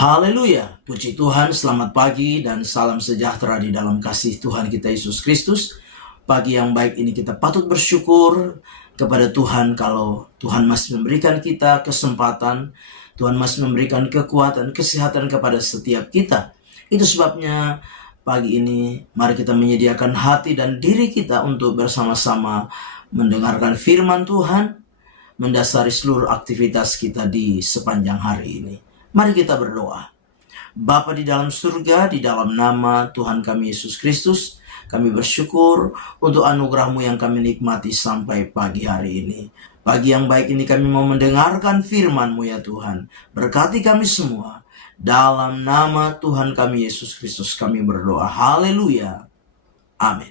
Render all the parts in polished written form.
Haleluya, puji Tuhan, selamat pagi dan salam sejahtera di dalam kasih Tuhan kita Yesus Kristus. Pagi yang baik ini kita patut bersyukur kepada Tuhan kalau Tuhan masih memberikan kita kesempatan, Tuhan masih memberikan kekuatan, kesehatan kepada setiap kita. Itu sebabnya pagi ini mari kita menyediakan hati dan diri kita untuk bersama-sama mendengarkan firman Tuhan, mendasari seluruh aktivitas kita di sepanjang hari ini. Mari kita berdoa. Bapa di dalam surga, di dalam nama Tuhan kami Yesus Kristus, kami bersyukur untuk anugerah-Mu yang kami nikmati sampai pagi hari ini. Pagi yang baik ini kami mau mendengarkan firman-Mu ya Tuhan. Berkati kami semua. Dalam nama Tuhan kami Yesus Kristus kami berdoa. Haleluya. Amin.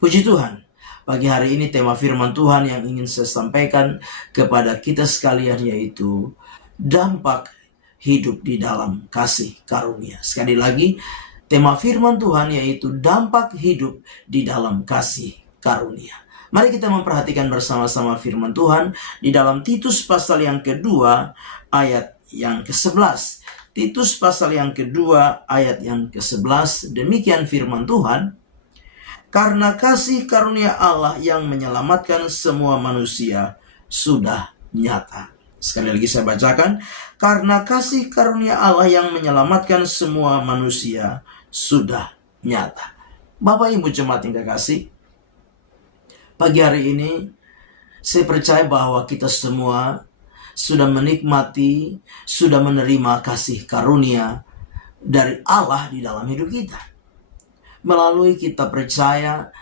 Puji Tuhan. Pagi hari ini tema firman Tuhan yang ingin saya sampaikan kepada kita sekalian yaitu dampak hidup di dalam kasih karunia. Sekali lagi, tema firman Tuhan yaitu dampak hidup di dalam kasih karunia. Mari kita memperhatikan bersama-sama firman Tuhan di dalam Titus pasal yang kedua ayat yang ke-11. Titus pasal yang kedua ayat yang ke-11. Demikian firman Tuhan. Karena kasih karunia Allah yang menyelamatkan semua manusia sudah nyata. Sekali lagi saya bacakan. Karena kasih karunia Allah yang menyelamatkan semua manusia sudah nyata. Bapak Ibu jemaat yang kekasih, pagi hari ini saya percaya bahwa kita semua sudah menikmati, sudah menerima kasih karunia dari Allah di dalam hidup kita. Melalui kita percaya,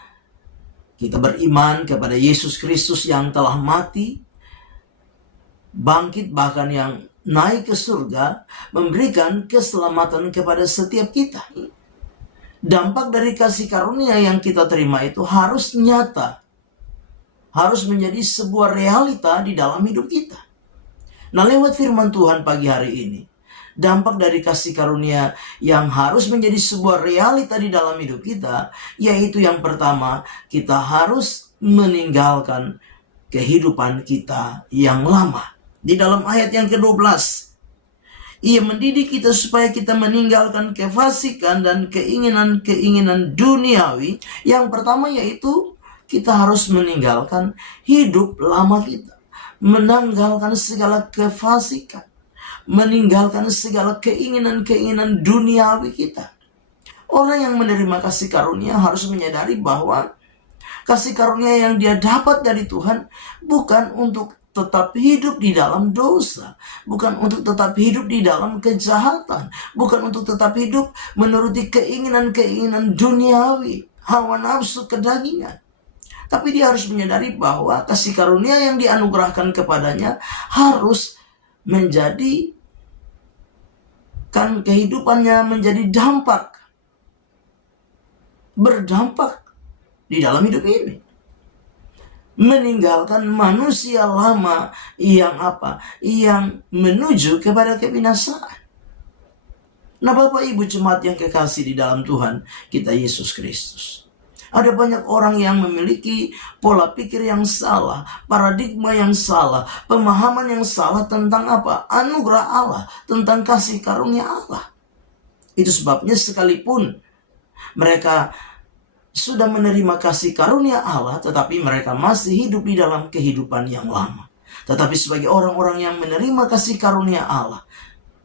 kita beriman kepada Yesus Kristus yang telah mati, bangkit, bahkan yang naik ke surga, memberikan keselamatan kepada setiap kita. Dampak dari kasih karunia yang kita terima itu harus nyata, harus menjadi sebuah realita di dalam hidup kita. Nah, lewat firman Tuhan pagi hari ini, dampak dari kasih karunia yang harus menjadi sebuah realita di dalam hidup kita, yaitu yang pertama, kita harus meninggalkan kehidupan kita yang lama. Di dalam ayat yang ke-12, Ia mendidik kita supaya kita meninggalkan kefasikan dan keinginan-keinginan duniawi. Yang pertama yaitu kita harus meninggalkan hidup lama kita, menanggalkan segala kefasikan, meninggalkan segala keinginan-keinginan duniawi kita. Orang yang menerima kasih karunia harus menyadari bahwa kasih karunia yang dia dapat dari Tuhan bukan untuk tetap hidup di dalam dosa, bukan untuk tetap hidup di dalam kejahatan, bukan untuk tetap hidup menuruti keinginan-keinginan duniawi, hawa nafsu kedagingan. Tapi dia harus menyadari bahwa kasih karunia yang dianugerahkan kepadanya harus menjadi kehidupannya menjadi berdampak di dalam hidup ini. Meninggalkan manusia lama yang menuju kepada kebinasaan. Nah, Bapak Ibu jemaat yang kekasih di dalam Tuhan kita Yesus Kristus, ada banyak orang yang memiliki pola pikir yang salah, paradigma yang salah, pemahaman yang salah tentang anugerah Allah, tentang kasih karunia Allah. Itu sebabnya sekalipun mereka sudah menerima kasih karunia Allah, tetapi mereka masih hidup di dalam kehidupan yang lama. Tetapi sebagai orang-orang yang menerima kasih karunia Allah,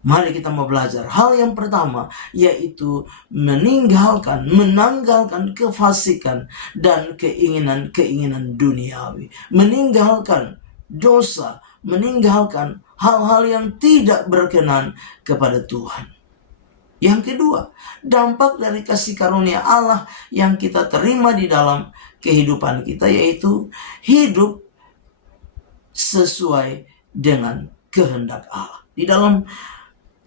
mari kita mau belajar hal yang pertama, yaitu menanggalkan kefasikan dan keinginan-keinginan duniawi. Meninggalkan dosa, meninggalkan hal-hal yang tidak berkenan kepada Tuhan. Yang kedua, dampak dari kasih karunia Allah yang kita terima di dalam kehidupan kita yaitu hidup sesuai dengan kehendak Allah. Di dalam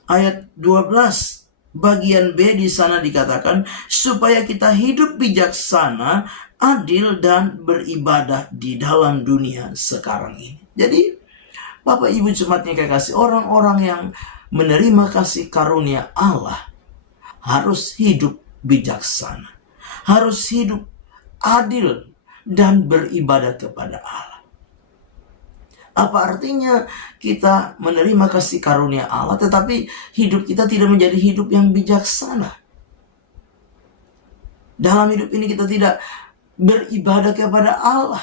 ayat 12 bagian B di sana dikatakan supaya kita hidup bijaksana, adil dan beribadah di dalam dunia sekarang ini. Jadi, Bapak Ibu jemaatnya kekasih, orang-orang yang menerima kasih karunia Allah harus hidup bijaksana, harus hidup adil dan beribadah kepada Allah. Apa artinya kita menerima kasih karunia Allah, tetapi hidup kita tidak menjadi hidup yang bijaksana? Dalam hidup ini kita tidak beribadah kepada Allah.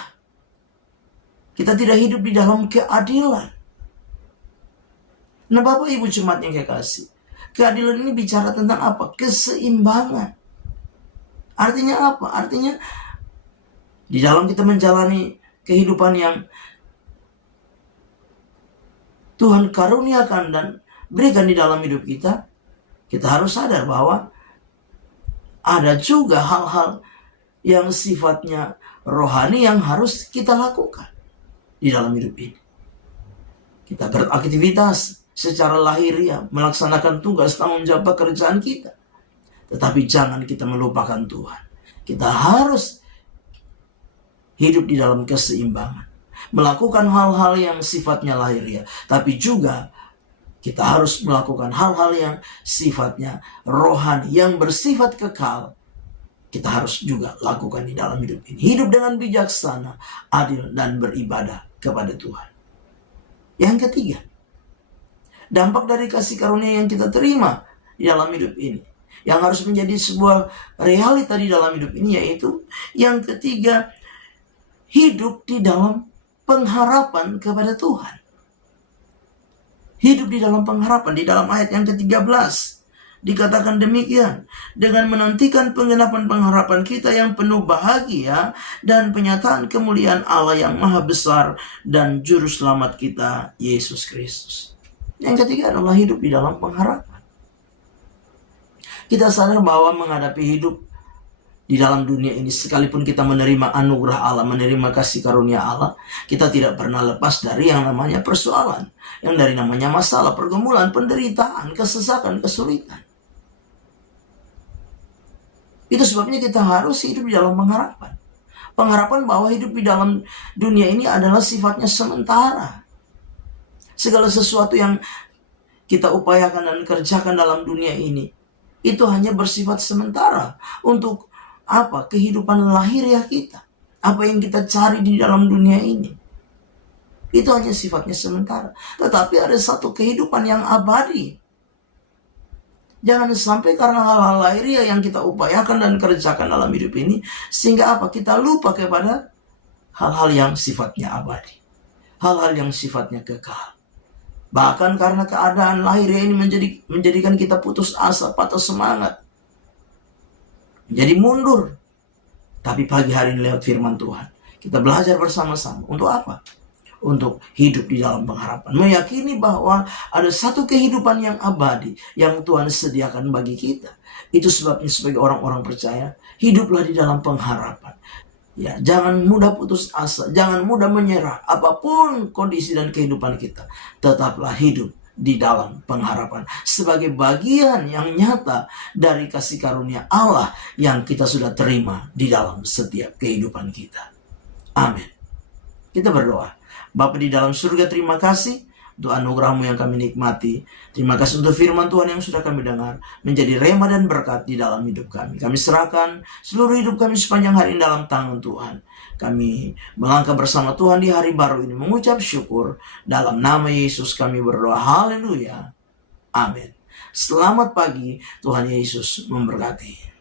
Kita tidak hidup di dalam keadilan. Nah, Bapak Ibu jemaat yang kekasih, keadilan ini bicara tentang apa? Keseimbangan. Artinya apa? Artinya di dalam kita menjalani kehidupan yang Tuhan karuniakan dan berikan di dalam hidup kita, kita harus sadar bahwa ada juga hal-hal yang sifatnya rohani yang harus kita lakukan di dalam hidup ini. Kita beraktivitas secara lahiriah, melaksanakan tugas tanggung jawab pekerjaan kita. Tetapi jangan kita melupakan Tuhan. Kita harus hidup di dalam keseimbangan, melakukan hal-hal yang sifatnya lahiriah, tapi juga kita harus melakukan hal-hal yang sifatnya rohani, yang bersifat kekal. Kita harus juga lakukan di dalam hidup ini. Hidup dengan bijaksana, adil, dan beribadah kepada Tuhan. Yang ketiga, dampak dari kasih karunia yang kita terima di dalam hidup ini, yang harus menjadi sebuah realita di dalam hidup ini, yaitu yang ketiga, hidup di dalam pengharapan kepada Tuhan. Hidup di dalam pengharapan. Di dalam ayat yang ke-13 dikatakan demikian, dengan menantikan penggenapan pengharapan kita yang penuh bahagia dan penyataan kemuliaan Allah yang maha besar dan juru selamat kita, Yesus Kristus. Yang ketiga adalah hidup di dalam pengharapan. Kita sadar bahwa menghadapi hidup di dalam dunia ini, sekalipun kita menerima anugerah Allah, menerima kasih karunia Allah, kita tidak pernah lepas dari yang namanya persoalan, yang dari namanya masalah, pergumulan, penderitaan, kesesakan, kesulitan. Itu sebabnya kita harus hidup di dalam pengharapan. Pengharapan bahwa hidup di dalam dunia ini adalah sifatnya sementara. Segala sesuatu yang kita upayakan dan kerjakan dalam dunia ini, itu hanya bersifat sementara untuk apa? Kehidupan lahiriah kita. Apa yang kita cari di dalam dunia ini, itu hanya sifatnya sementara. Tetapi ada satu kehidupan yang abadi. Jangan sampai karena hal-hal lahiriah yang kita upayakan dan kerjakan dalam hidup ini, sehingga apa? Kita lupa kepada hal-hal yang sifatnya abadi, hal-hal yang sifatnya kekal. Bahkan karena keadaan lahiriah ini menjadikan kita putus asa, patah semangat, jadi mundur. Tapi pagi hari ini lewat firman Tuhan, kita belajar bersama-sama. Untuk apa? Untuk hidup di dalam pengharapan. Meyakini bahwa ada satu kehidupan yang abadi yang Tuhan sediakan bagi kita. Itu sebabnya sebagai orang-orang percaya, hiduplah di dalam pengharapan. Ya, jangan mudah putus asa, jangan mudah menyerah. Apapun kondisi dan kehidupan kita, tetaplah hidup di dalam pengharapan sebagai bagian yang nyata dari kasih karunia Allah yang kita sudah terima di dalam setiap kehidupan kita. Amin. Kita berdoa. Bapa di dalam surga, terima kasih untuk anugerah-Mu yang kami nikmati. Terima kasih untuk firman Tuhan yang sudah kami dengar, menjadi rema dan berkat di dalam hidup kami. Kami serahkan seluruh hidup kami sepanjang hari ini dalam tangan Tuhan. Kami melangkah bersama Tuhan di hari baru ini, mengucap syukur. Dalam nama Yesus kami berdoa. Haleluya. Amin. Selamat pagi. Tuhan Yesus memberkati.